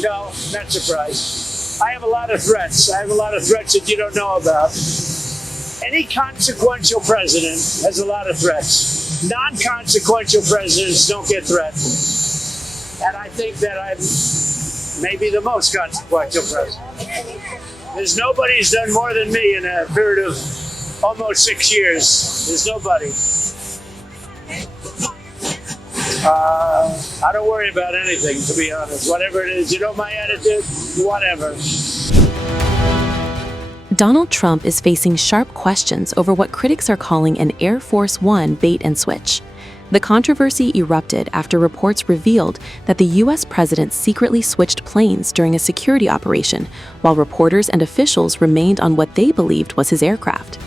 No, not surprised. I have a lot of threats. I have a lot of threats that you don't know about. Any consequential president has a lot of threats. Non-consequential presidents don't get threatened. And I think that I'm maybe the most consequential president. There's nobody who's done more than me in a period of almost 6 years. There's nobody. I don't worry about anything, to be honest. Whatever it is, you know my attitude? Whatever. Donald Trump is facing sharp questions over what critics are calling an Air Force One bait and switch. The controversy erupted after reports revealed that the U.S. president secretly switched planes during a security operation, while reporters and officials remained on what they believed was his aircraft.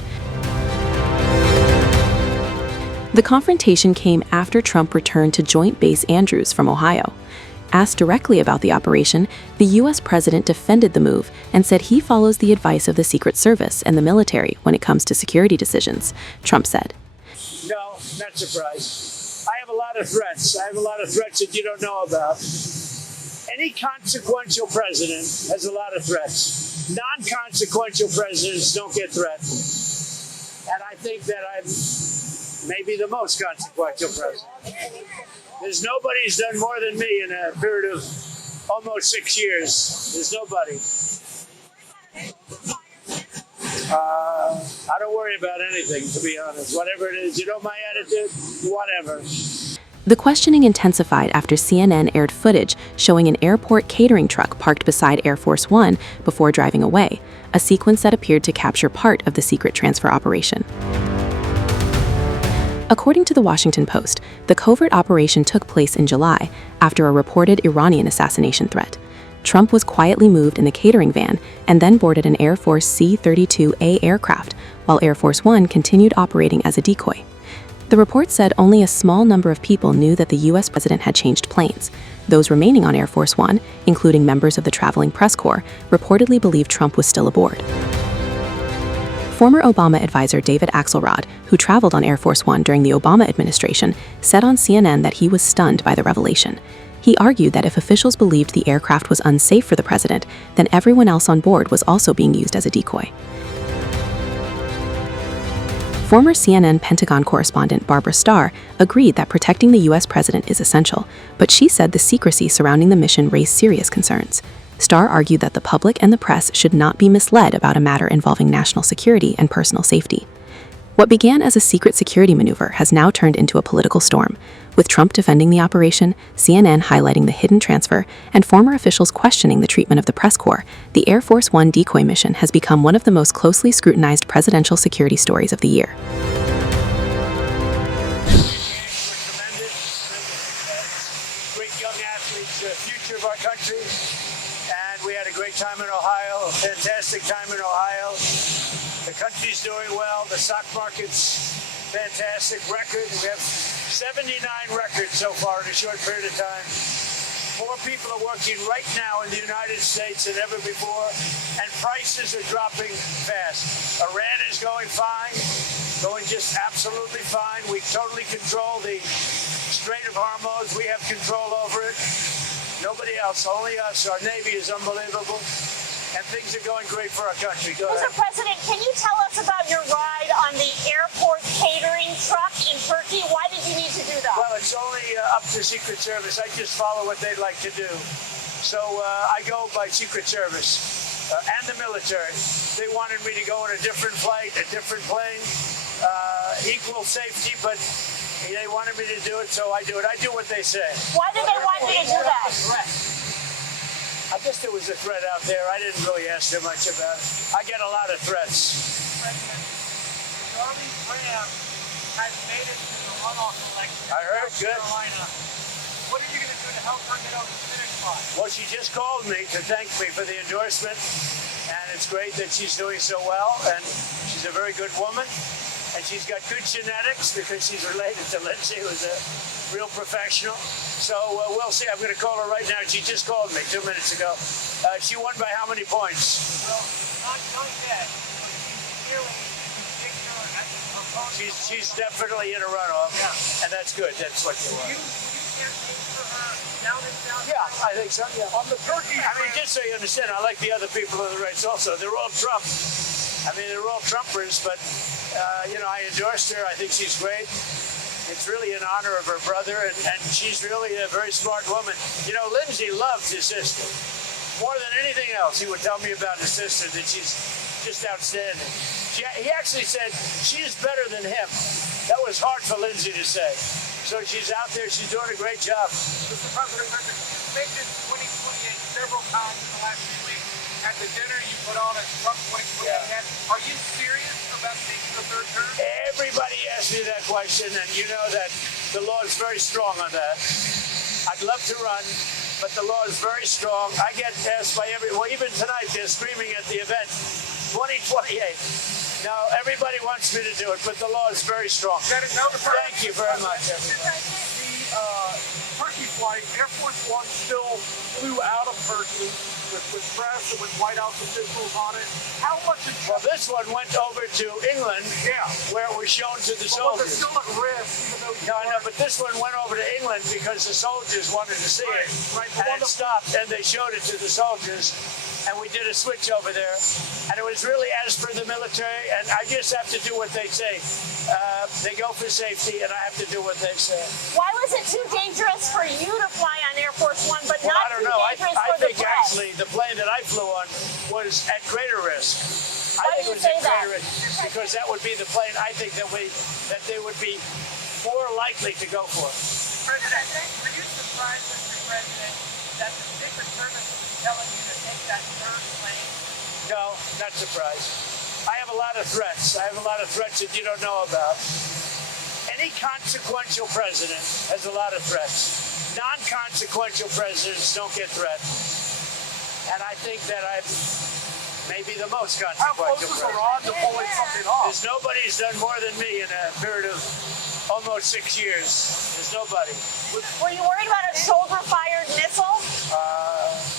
The confrontation came after Trump returned to Joint Base Andrews from Ohio. Asked directly about the operation, the U.S. president defended the move and said he follows the advice of the Secret Service and the military when it comes to security decisions. Trump said, "No, not surprised. I have a lot of threats. I have a lot of threats that you don't know about. Any consequential president has a lot of threats. Non-consequential presidents don't get threatened. And I think that I'm maybe the most consequential president. There's nobody who's done more than me in a period of almost 6 years. There's nobody. I don't worry about anything, to be honest. Whatever it is, you know my attitude? Whatever." The questioning intensified after CNN aired footage showing an airport catering truck parked beside Air Force One before driving away, a sequence that appeared to capture part of the secret transfer operation. According to the Washington Post, the covert operation took place in July after a reported Iranian assassination threat. Trump was quietly moved in the catering van and then boarded an Air Force C-32A aircraft, while Air Force One continued operating as a decoy. The report said only a small number of people knew that the U.S. president had changed planes. Those remaining on Air Force One, including members of the traveling press corps, reportedly believed Trump was still aboard. Former Obama advisor David Axelrod, who traveled on Air Force One during the Obama administration, said on CNN that he was stunned by the revelation. He argued that if officials believed the aircraft was unsafe for the president, then everyone else on board was also being used as a decoy. Former CNN Pentagon correspondent Barbara Starr agreed that protecting the U.S. president is essential, but she said the secrecy surrounding the mission raised serious concerns. Starr argued that the public and the press should not be misled about a matter involving national security and personal safety. What began as a secret security maneuver has now turned into a political storm, with Trump defending the operation, CNN highlighting the hidden transfer, and former officials questioning the treatment of the press corps. The Air Force One decoy mission has become one of the most closely scrutinized presidential security stories of the year. Great young athletes, the future of our country. And we had a great time in Ohio, a fantastic time in Ohio. The country's doing well. The stock market's fantastic record. We have 79 records so far in a short period of time. More people are working right now in the United States than ever before, and prices are dropping fast. Iran is going fine, going just absolutely fine. We totally control the Strait of Hormuz. We have control over it. Nobody else, only us. Our Navy is unbelievable. And things are going great for our country. Go ahead. Mr. President, can you tell us about your ride on the airport catering truck in Turkey? Why did you need to do that? Well, it's only up to Secret Service. I just follow what they'd like to do. So I go by Secret Service and the military. They wanted me to go on a different flight, a different plane, equal safety, but they wanted me to do it, so I do it. I do what they say. Why did they want you to do that? I guess there was a threat out there. I didn't really ask too much about it. I get a lot of threats. President, Charlie Graham has made it to the runoff election. I heard, South good. Carolina. What are you going to do to help her get over the finish line? Well, she just called me to thank me for the endorsement, and it's great that she's doing so well, and she's a very good woman, and she's got good genetics because she's related to Lindsay, who's a real professional. So we'll see. I'm going to call her right now. She just called me 2 minutes ago. She won by how many points? Well, not yet. She's nearly She's definitely in a runoff, yeah. and that's good. That's what you want. Will you campaign for her now this down? Yeah, I think so. Yeah. On the turkey I mean, front, just so you understand, I like the other people in the race also. They're all Trump. I mean, they're all Trumpers, but, I endorsed her. I think she's great. It's really in honor of her brother, and she's really a very smart woman. Lindsay loved his sister. More than anything else, he would tell me about his sister, that she's just outstanding. He actually said she's better than him. That was hard for Lindsay to say. So she's out there. She's doing a great job. Mr. President, you've mentioned 2028 several times in the last few weeks. At the dinner, you put on a Trump 2028 hat. Are you serious about seeking the third term? Everybody asks me that question, and you know that the law is very strong on that. I'd love to run, but the law is very strong. I get asked by even tonight they're screaming at the event, 2028. Now, everybody wants me to do it, but the law is very strong. Thank you very much, everybody. The Turkey flight, Air Force One still flew out of Turkey with press and with White House officials on it. How much did Well, this one went over to England, where it was shown to the was it soldiers. still at risk, even though you No, I know, but this one went over to England because the soldiers wanted to see it. Right. And it stopped, and they showed it to the soldiers, and we did a switch over there. And it was really as per the military, and I just have to do what they say. They go for safety, and I have to do what they say. Why was it too dangerous for you to fly on Air Force One, but Well, not I don't too know. dangerous I for the think press? actually the plane that I flew on was at greater risk. Why I do think you it was say at that? greater risk because that would be the plane I think that they would be more likely to go for. President, were you surprised, Mr. President, that the Secret Service was telling you to take that third plane? No, not surprised. I have a lot of threats. I have a lot of threats that you don't know about. Any consequential president has a lot of threats. Non-consequential presidents don't get threatened. And I think that I'm maybe the most How close consequential was president. Iran to pulling something off? There's nobody who's done more than me in a period of almost 6 years. There's nobody. Were you worried about a shoulder-fired missile?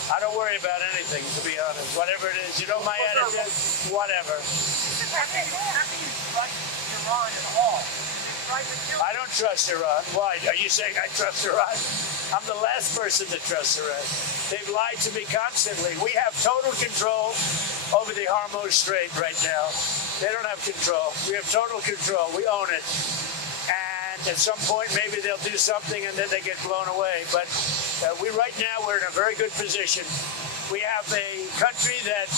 I don't worry about anything, to be honest. Whatever it is, you know my attitude? Whatever. After you strike Iran at all, did you try to kill I don't trust Iran. Why? Are you saying I trust Iran? I'm the last person to trust Iran. They've lied to me constantly. We have total control over the Hormuz Strait right now. They don't have control. We have total control. We own it. And at some point, maybe they'll do something and then they get blown away. But right now, we're in a very good position. We have a country that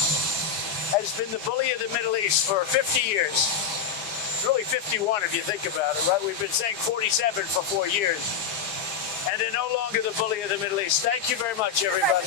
has been the bully of the Middle East for 50 years. It's really 51 if you think about it, right? We've been saying 47 for 4 years. And they're no longer the bully of the Middle East. Thank you very much, everybody.